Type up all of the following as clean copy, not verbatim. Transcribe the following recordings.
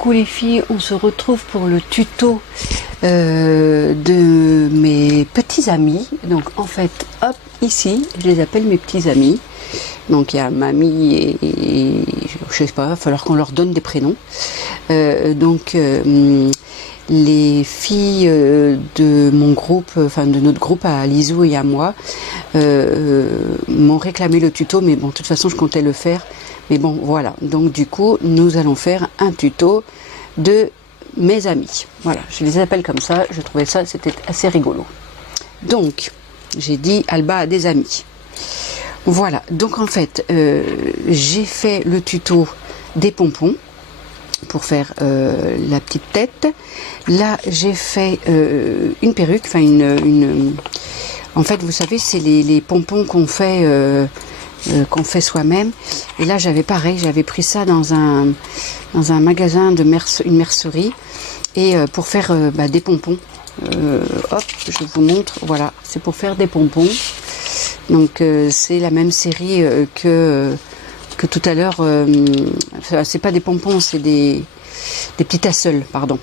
Coucou les filles, on se retrouve pour le tuto de mes petits amis. Donc en fait, hop, ici, je les appelle mes petits amis. Donc il y a mamie et je sais pas, il va falloir qu'on leur donne des prénoms. Les filles de mon groupe, enfin de notre groupe à Lizou et à moi, m'ont réclamé le tuto, mais bon, de toute façon je comptais le faire. Mais bon, voilà. Donc du coup, nous allons faire un tuto de mes amis. Voilà, je les appelle comme ça. Je trouvais ça, c'était assez rigolo. Donc, j'ai dit Alba a des amis. Voilà. Donc en fait, j'ai fait le tuto des pompons pour faire la petite tête. Là, j'ai fait une perruque, enfin en fait, vous savez, c'est les pompons qu'on fait soi-même. Et là, j'avais pareil, j'avais pris ça dans un magasin de une mercerie et pour faire des pompons. Hop, je vous montre. Voilà, c'est pour faire des pompons. Donc c'est la même série que tout à l'heure. C'est pas des pompons, c'est des petits tassells, pardon.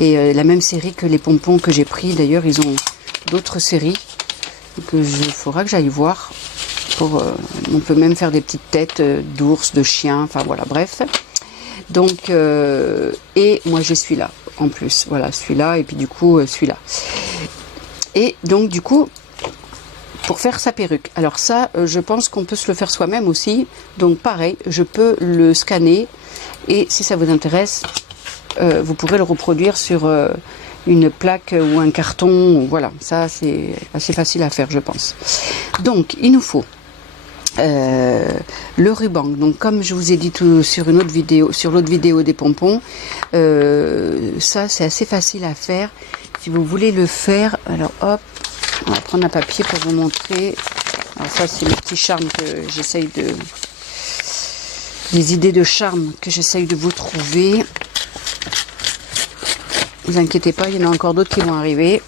Et la même série que les pompons que j'ai pris. D'ailleurs, ils ont d'autres séries que il faudra que j'aille voir. On peut même faire des petites têtes d'ours, de chiens, enfin voilà, bref. Donc, et moi j'ai celui-là en plus, voilà, celui-là, et puis du coup celui-là. Et donc du coup, pour faire sa perruque, alors ça, je pense qu'on peut se le faire soi-même aussi. Donc pareil, je peux le scanner, et si ça vous intéresse, vous pourrez le reproduire sur une plaque ou un carton, voilà, ça c'est assez facile à faire, je pense. Donc, il nous faut le ruban. Donc comme je vous ai dit sur l'autre vidéo des pompons, ça c'est assez facile à faire. Si vous voulez le faire, alors hop, on va prendre un papier pour vous montrer. Alors ça c'est le petit charme que j'essaye les idées de charme que j'essaye de vous trouver. Ne vous inquiétez pas, il y en a encore d'autres qui vont arriver.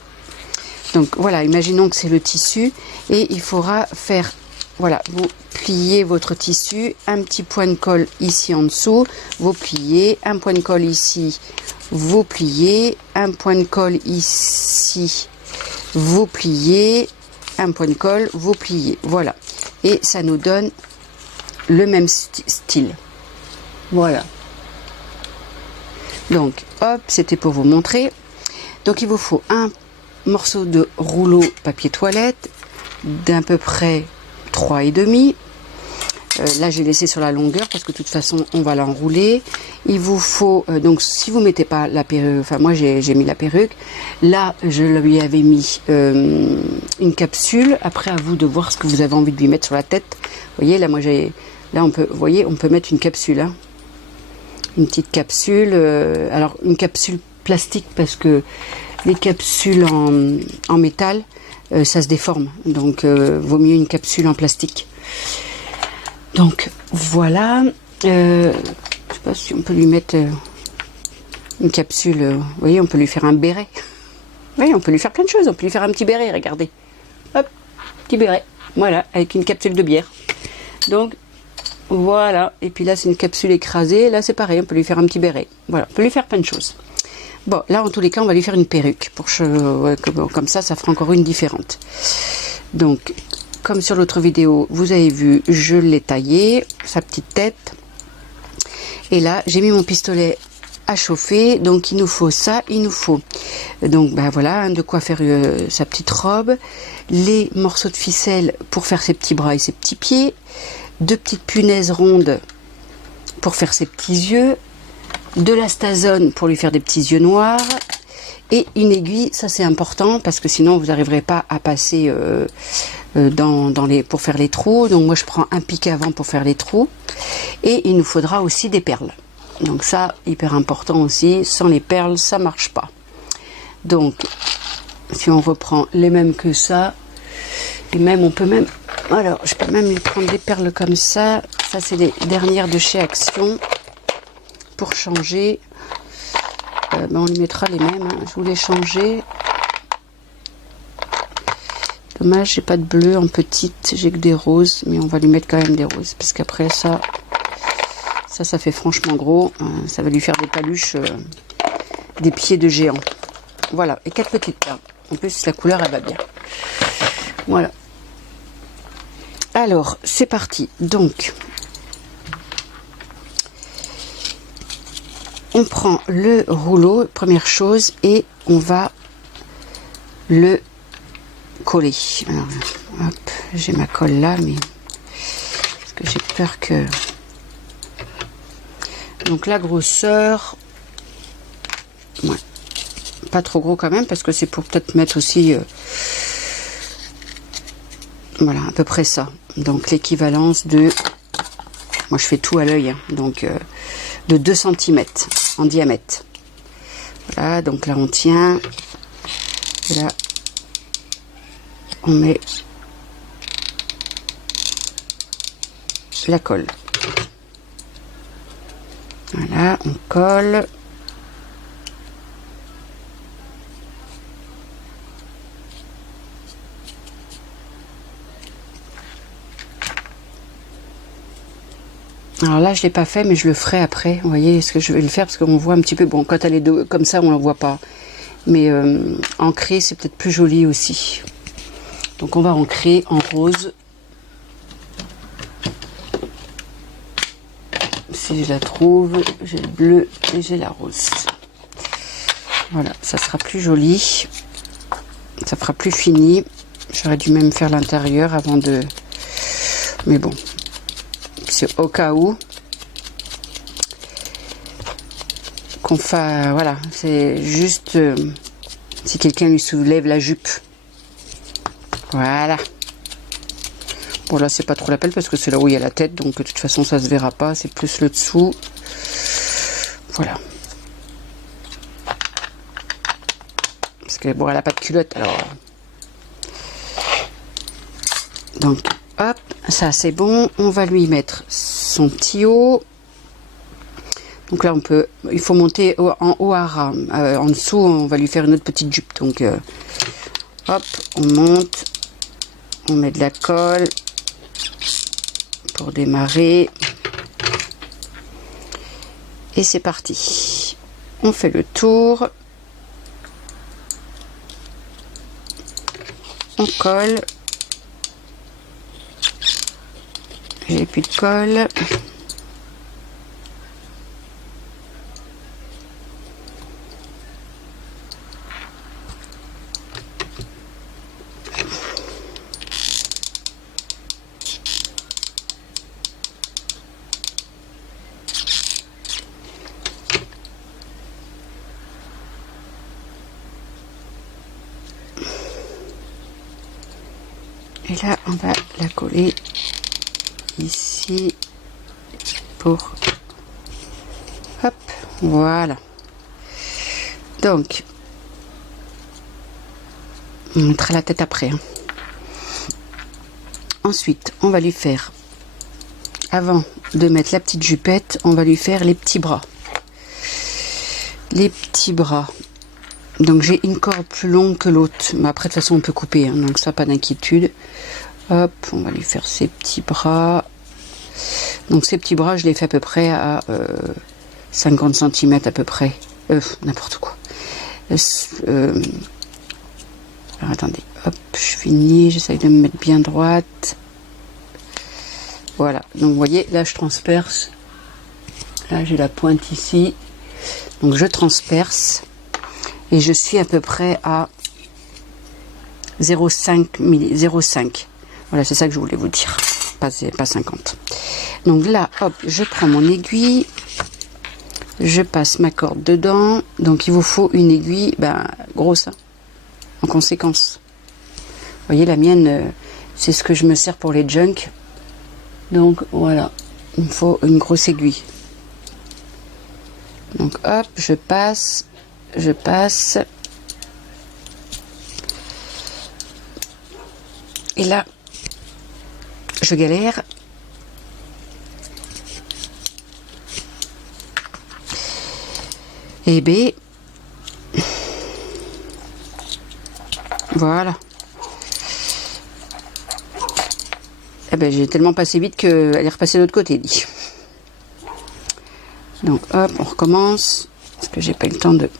Donc voilà, imaginons que c'est le tissu et il faudra faire, voilà, vous pliez votre tissu, un petit point de colle ici en dessous, vous pliez, un point de colle ici, vous pliez, un point de colle ici, vous pliez, un point de colle, vous pliez, voilà. Et ça nous donne le même style. Voilà. Donc, hop, c'était pour vous montrer. Donc, il vous faut un morceau de rouleau papier toilette d'à peu près 3,5. Là j'ai laissé sur la longueur parce que de toute façon on va l'enrouler. Il vous faut donc, si vous mettez pas la perruque, enfin moi j'ai mis la perruque, là je lui avais mis une capsule. Après, à vous de voir ce que vous avez envie de lui mettre sur la tête. Vous voyez, là moi on peut, vous voyez, on peut mettre une capsule, hein. Une petite capsule, alors une capsule plastique parce que les capsules en métal, ça se déforme, donc vaut mieux une capsule en plastique. Donc voilà, je sais pas si on peut lui mettre une capsule, vous voyez, on peut lui faire un béret. Oui, on peut lui faire plein de choses, on peut lui faire un petit béret, regardez. Hop, petit béret, voilà, avec une capsule de bière. Donc voilà, et puis là c'est une capsule écrasée, là c'est pareil, on peut lui faire un petit béret. Voilà, on peut lui faire plein de choses. Bon, là en tous les cas on va lui faire une perruque, comme ça fera encore une différente. Donc, comme sur l'autre vidéo, vous avez vu, je l'ai taillé, sa petite tête. Et là, j'ai mis mon pistolet à chauffer, donc il nous faut ça, il nous faut. Donc, ben voilà, de quoi faire sa petite robe, les morceaux de ficelle pour faire ses petits bras et ses petits pieds, 2 petites punaises rondes pour faire ses petits yeux, de la stazone pour lui faire des petits yeux noirs, et une aiguille, ça c'est important parce que sinon vous n'arriverez pas à passer pour faire les trous. Donc moi je prends un pic avant pour faire les trous, et il nous faudra aussi des perles. Donc ça, hyper important aussi, sans les perles ça marche pas. Donc si on reprend les mêmes que ça, et même on peut même, alors je peux même lui prendre des perles comme ça. Ça c'est les dernières de chez Action. Pour changer, on lui mettra les mêmes, hein. Je voulais changer. Dommage, j'ai pas de bleu en petite, j'ai que des roses, mais on va lui mettre quand même des roses parce qu'après ça Ça fait franchement gros. Ça va lui faire des paluches, des pieds de géant. Voilà, et 4 petites perles. En plus, la couleur, elle va bien. Voilà. Alors, c'est parti. Donc, on prend le rouleau, première chose, et on va le coller. Alors, hop, j'ai ma colle là, mais parce que j'ai peur que... Donc la grosseur, ouais, pas trop gros quand même, parce que c'est pour peut-être mettre aussi, voilà, à peu près ça. Donc l'équivalence de, moi je fais tout à l'œil, hein, donc de 2 cm en diamètre. Voilà, donc là on tient, et là on met la colle. Voilà, on colle. Alors là, je l'ai pas fait, mais je le ferai après. Vous voyez, est-ce que je vais le faire parce qu'on voit un petit peu. Bon, quand elle est comme ça, on la voit pas. Mais ancrée, c'est peut-être plus joli aussi. Donc on va ancrer en rose. Si je la trouve, j'ai le bleu et j'ai la rose. Voilà, ça sera plus joli. Ça fera plus fini. J'aurais dû même faire l'intérieur avant de... Mais bon, c'est au cas où qu'on fasse... Voilà, c'est juste si quelqu'un lui soulève la jupe. Voilà. Bon, là, c'est pas trop la peine parce que c'est là où il y a la tête. Donc, de toute façon, ça se verra pas. C'est plus le dessous. Voilà. Parce que, bon, elle a pas de culotte, alors... Donc, hop, ça, c'est bon. On va lui mettre son petit haut. Donc là, on peut... Il faut monter en haut à ras. En dessous, on va lui faire une autre petite jupe. Donc, hop, on monte. On met de la colle. Pour démarrer. Et c'est parti. On fait le tour. On colle. J'ai plus de colle. Et là, on va la coller ici pour... Hop, voilà. Donc, on mettra la tête après. Hein. Ensuite, on va lui faire, avant de mettre la petite jupette, on va lui faire les petits bras. Les petits bras. Donc j'ai une corde plus longue que l'autre, mais après de toute façon on peut couper, hein, donc ça pas d'inquiétude. Hop, on va lui faire ses petits bras. Donc ces petits bras je les fais à peu près à 50 cm à peu près. N'importe quoi. Alors attendez, hop, je finis, j'essaye de me mettre bien droite. Voilà, donc vous voyez, là je transperce. Là j'ai la pointe ici. Donc je transperce. Et je suis à peu près à 0,5. Voilà, c'est ça que je voulais vous dire. Pas 50. Donc là, hop, je prends mon aiguille. Je passe ma corde dedans. Donc il vous faut une aiguille grosse. Hein, en conséquence. Vous voyez, la mienne, c'est ce que je me sers pour les junk. Donc voilà, il me faut une grosse aiguille. Donc hop, je passe. Et là, je galère. Et B. Voilà. Eh ben, j'ai tellement passé vite qu'elle est repassée de l'autre côté, dit. Donc hop, on recommence, parce que j'ai pas eu le temps de...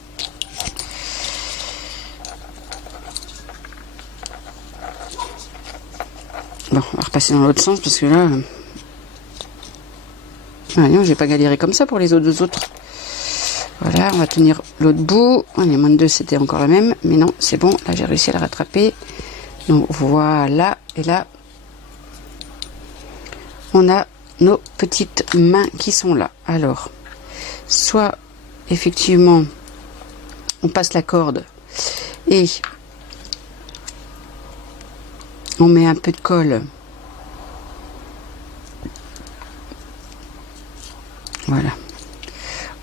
Bon, on va repasser dans l'autre sens, parce que là... Ah non, j'ai pas galéré comme ça pour les deux autres. Voilà, on va tenir l'autre bout. On est moins de 2, c'était encore la même. Mais non, c'est bon, là j'ai réussi à la rattraper. Donc voilà, et là, on a nos petites mains qui sont là. Alors, soit effectivement, on passe la corde et on met un peu de colle. Voilà.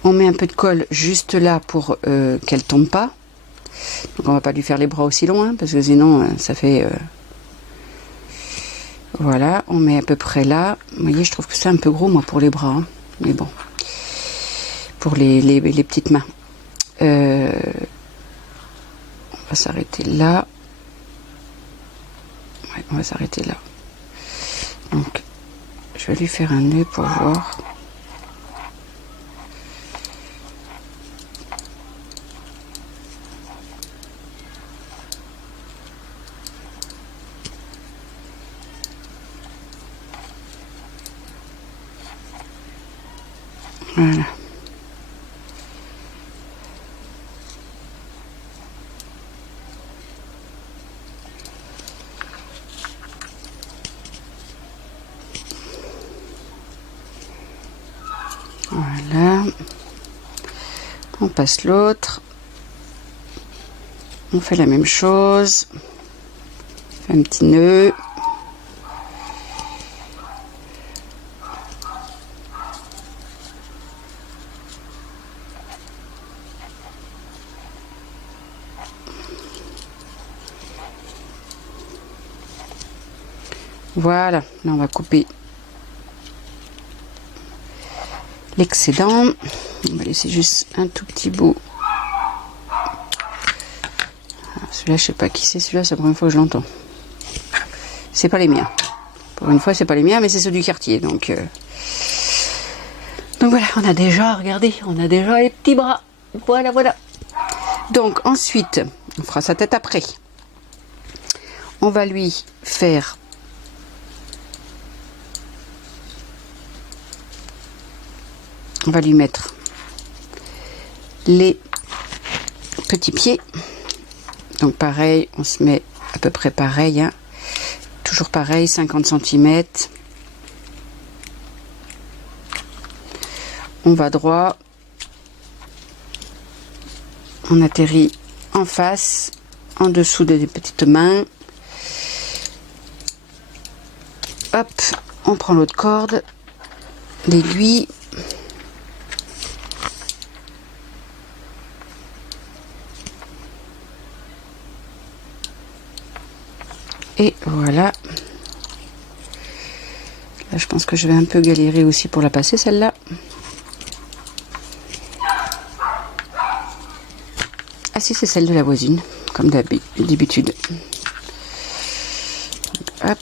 On met un peu de colle juste là pour qu'elle tombe pas. Donc on va pas lui faire les bras aussi longs, hein, parce que sinon ça fait... Voilà, on met à peu près là. Vous voyez, je trouve que c'est un peu gros moi pour les bras. Hein. Mais bon, pour les petites mains. On va s'arrêter là. Ouais, on va s'arrêter là. Donc, je vais lui faire un nœud pour voir. Voilà. Voilà. On passe l'autre. On fait la même chose. On fait un petit nœud. Voilà, là on va couper l'excédent. On va laisser juste un tout petit bout. Celui-là, je sais pas qui c'est, celui-là, c'est la première fois que je l'entends. C'est pas les miens. Pour une fois, c'est pas les miens, mais c'est ceux du quartier. Donc voilà, on a déjà, regardez, on a déjà les petits bras. Voilà, voilà. Donc ensuite, on fera sa tête après. On va lui faire... On va lui mettre les petits pieds. Donc pareil, on se met à peu près pareil. Hein. Toujours pareil, 50 cm. On va droit. On atterrit en face, en dessous des petites mains. Hop, on prend l'autre corde, l'aiguille. Et voilà. Là, je pense que je vais un peu galérer aussi pour la passer, celle-là. Ah si, c'est celle de la voisine, comme d'habitude. Hop.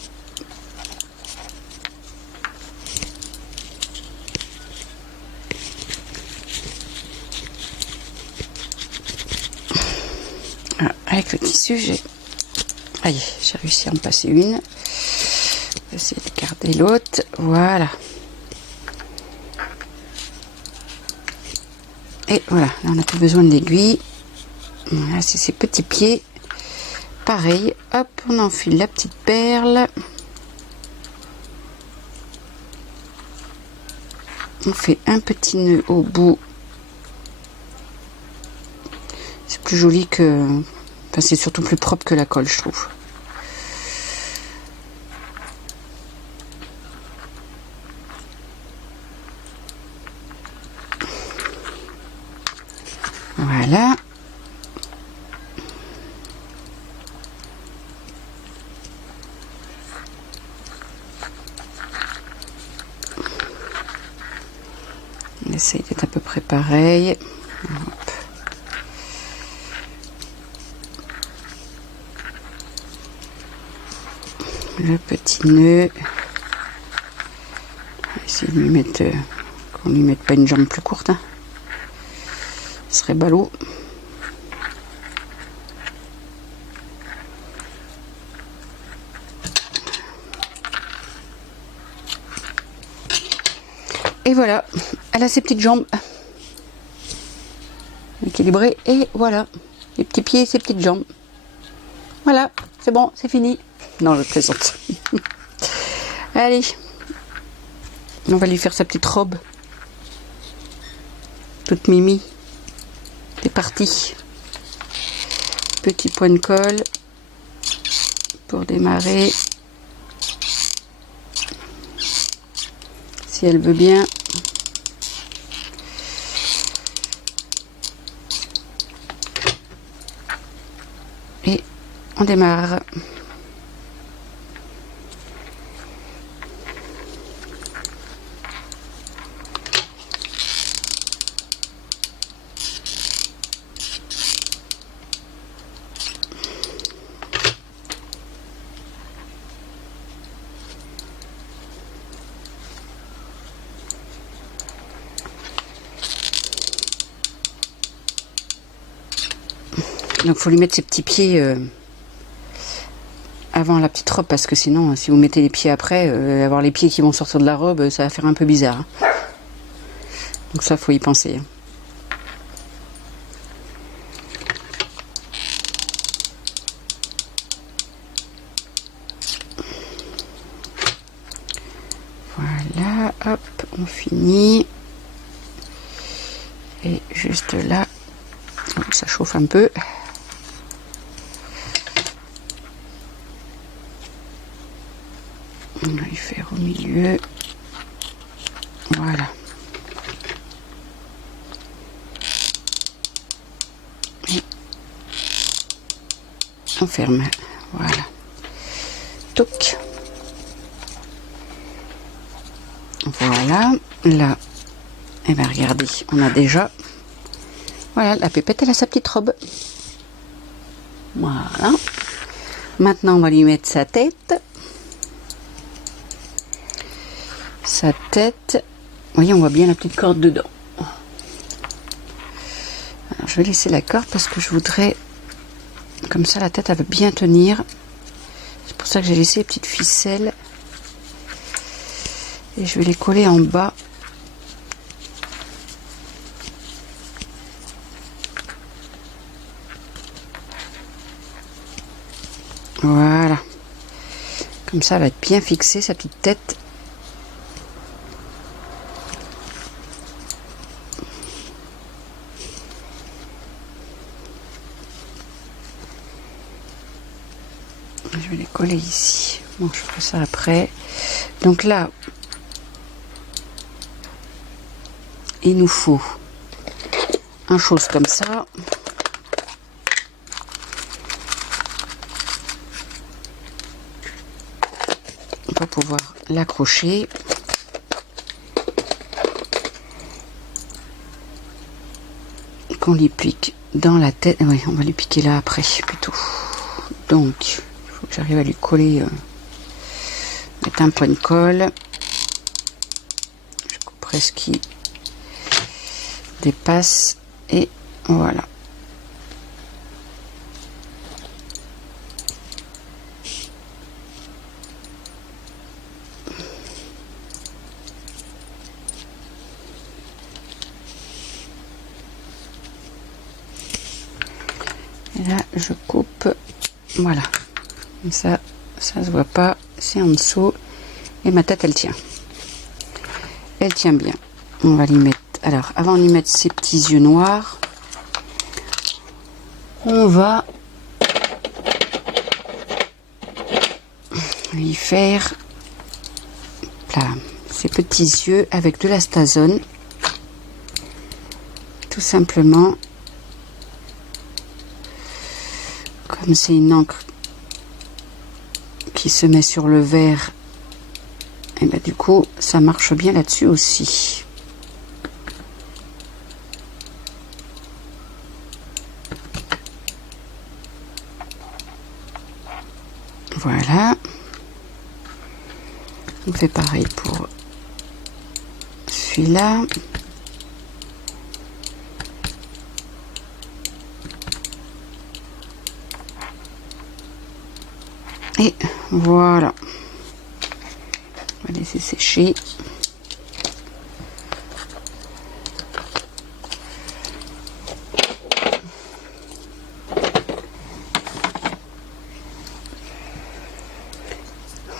Voilà, avec le tissu, j'ai réussi à en passer une. Je vais essayer de garder l'autre. Voilà. Et voilà, là on n'a plus besoin de l'aiguille. Voilà, c'est ces petits pieds. Pareil, hop, on enfile la petite perle. On fait un petit nœud au bout. C'est plus joli que... Enfin, c'est surtout plus propre que la colle, je trouve. Voilà. On essaye d'être à peu près pareil. Hop. Le petit nœud. On va essayer de lui mettre On lui met pas une jambe plus courte, hein. Ce serait ballot. Et voilà, elle a ses petites jambes équilibrées, et voilà, les petits pieds et ses petites jambes. Voilà, c'est bon, c'est fini. Non, je plaisante. Allez, on va lui faire sa petite robe. Toute mimi. C'est parti. Petit point de colle pour démarrer. Si elle veut bien. Et on démarre. Donc, faut lui mettre ses petits pieds avant la petite robe, parce que sinon, si vous mettez les pieds après, avoir les pieds qui vont sortir de la robe, ça va faire un peu bizarre, hein. Donc ça, faut y penser, hein. Voilà, hop, on finit. Et juste là, ça chauffe un peu. On va lui faire au milieu. Voilà. Et on ferme. Voilà. Toc. Voilà. Là. Et bien regardez, on a déjà. Voilà, la pépette, elle a sa petite robe. Voilà. Maintenant, on va lui mettre sa tête. Sa tête. Vous voyez, on voit bien la petite corde dedans. Alors, je vais laisser la corde parce que je voudrais... Comme ça, la tête, elle va bien tenir. C'est pour ça que j'ai laissé les petites ficelles. Et je vais les coller en bas. Voilà. Comme ça, elle va être bien fixée, sa petite tête. Je vais les coller ici. Bon, je ferai ça après. Donc là, il nous faut un chose comme ça. On va pouvoir l'accrocher. Qu'on lui pique dans la tête. Oui, on va lui piquer là après plutôt. Donc, il faut que j'arrive à lui coller. Mettre un point de colle. Je couperai ce qui dépasse. Et voilà. Et là, je coupe, voilà, comme ça se voit pas, c'est en dessous, et ma tête, elle tient bien. On va lui mettre, alors, avant de lui mettre ses petits yeux noirs, on va lui faire là, ses petits yeux avec de la Stazone, tout simplement. Comme c'est une encre qui se met sur le verre, et ben du coup ça marche bien là-dessus aussi. Voilà. On fait pareil pour celui-là. Et voilà. On va laisser sécher.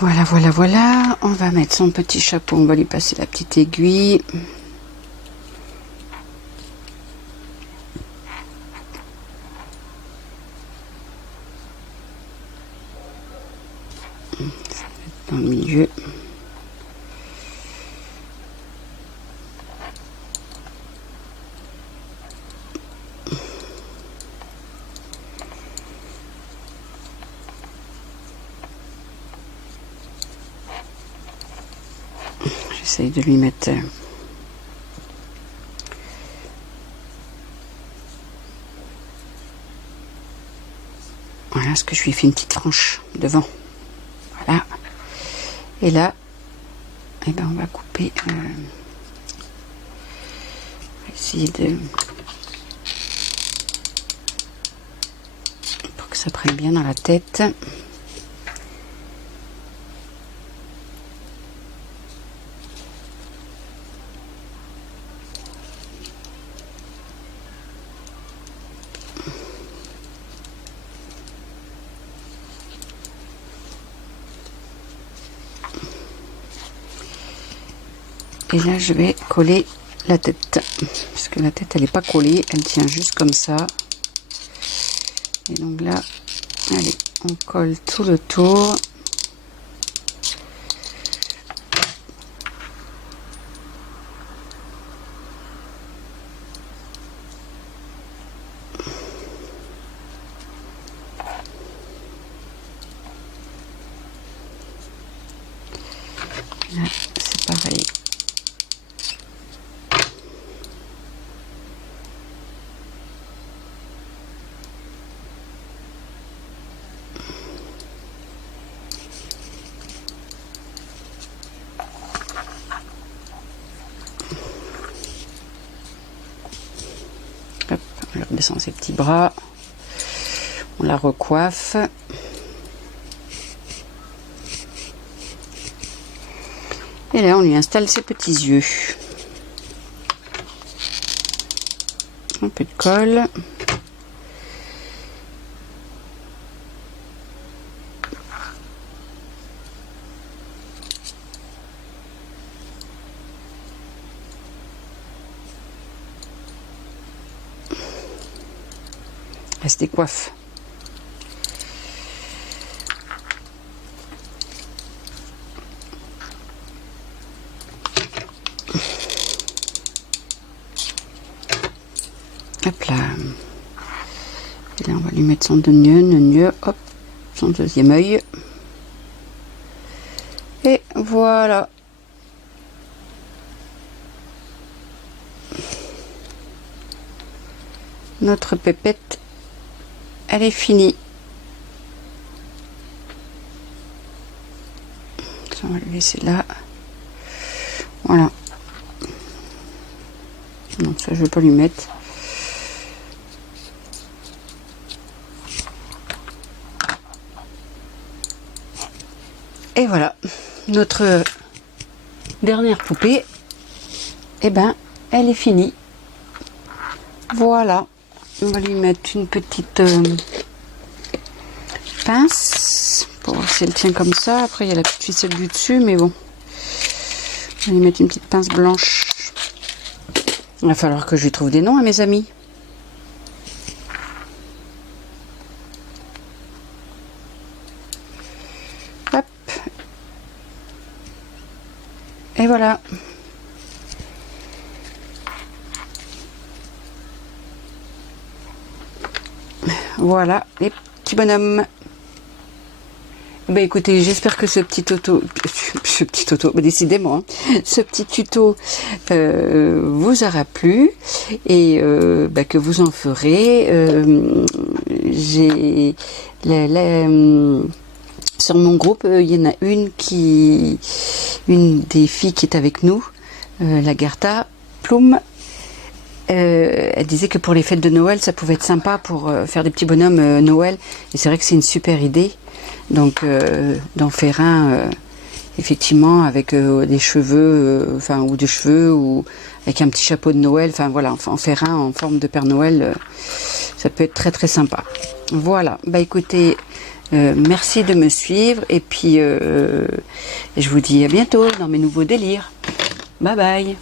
Voilà, voilà, voilà. On va mettre son petit chapeau. On va lui passer la petite aiguille. Dans le milieu. J'essaye de lui mettre voilà, ce que je lui ai fait une petite tranche devant. Voilà. Et là, eh ben, on va couper. On va essayer de pour que ça prenne bien dans la tête. Et là, je vais coller la tête. Parce que la tête, elle n'est pas collée. Elle tient juste comme ça. Et donc là, allez, on colle tout le tour. Là, c'est pareil. Hop, on redescend ses petits bras. On la recoiffe. Et là, on lui installe ses petits yeux. Un peu de colle. Restez coiffe. Hop là. Et là, on va lui mettre son nœud, hop, son deuxième œil. Et voilà. Notre pépette, elle est finie. Ça, on va le laisser là. Voilà. Donc ça, je ne vais pas lui mettre. Et voilà, notre dernière poupée, eh ben, elle est finie. Voilà, on va lui mettre une petite pince pour voir si elle tient comme ça. Après, il y a la petite ficelle du dessus, mais bon, on va lui mettre une petite pince blanche. Il va falloir que je lui trouve des noms à mes amis. Hop. Et voilà. Voilà les petits bonhommes. Ben écoutez, j'espère que ce petit tuto, ben décidément, hein, ce petit tuto vous aura plu et ben que vous en ferez. J'ai sur mon groupe, il y en a une des filles qui est avec nous. Lagertha Plum. Elle disait que pour les fêtes de Noël, ça pouvait être sympa pour faire des petits bonhommes Noël. Et c'est vrai que c'est une super idée. Donc, d'en faire un, effectivement, avec des cheveux, enfin, ou des cheveux, ou avec un petit chapeau de Noël. Enfin, voilà, en faire un en forme de Père Noël, ça peut être très, très sympa. Voilà. Bah, écoutez, merci de me suivre. Et puis, je vous dis à bientôt dans mes nouveaux délires. Bye bye.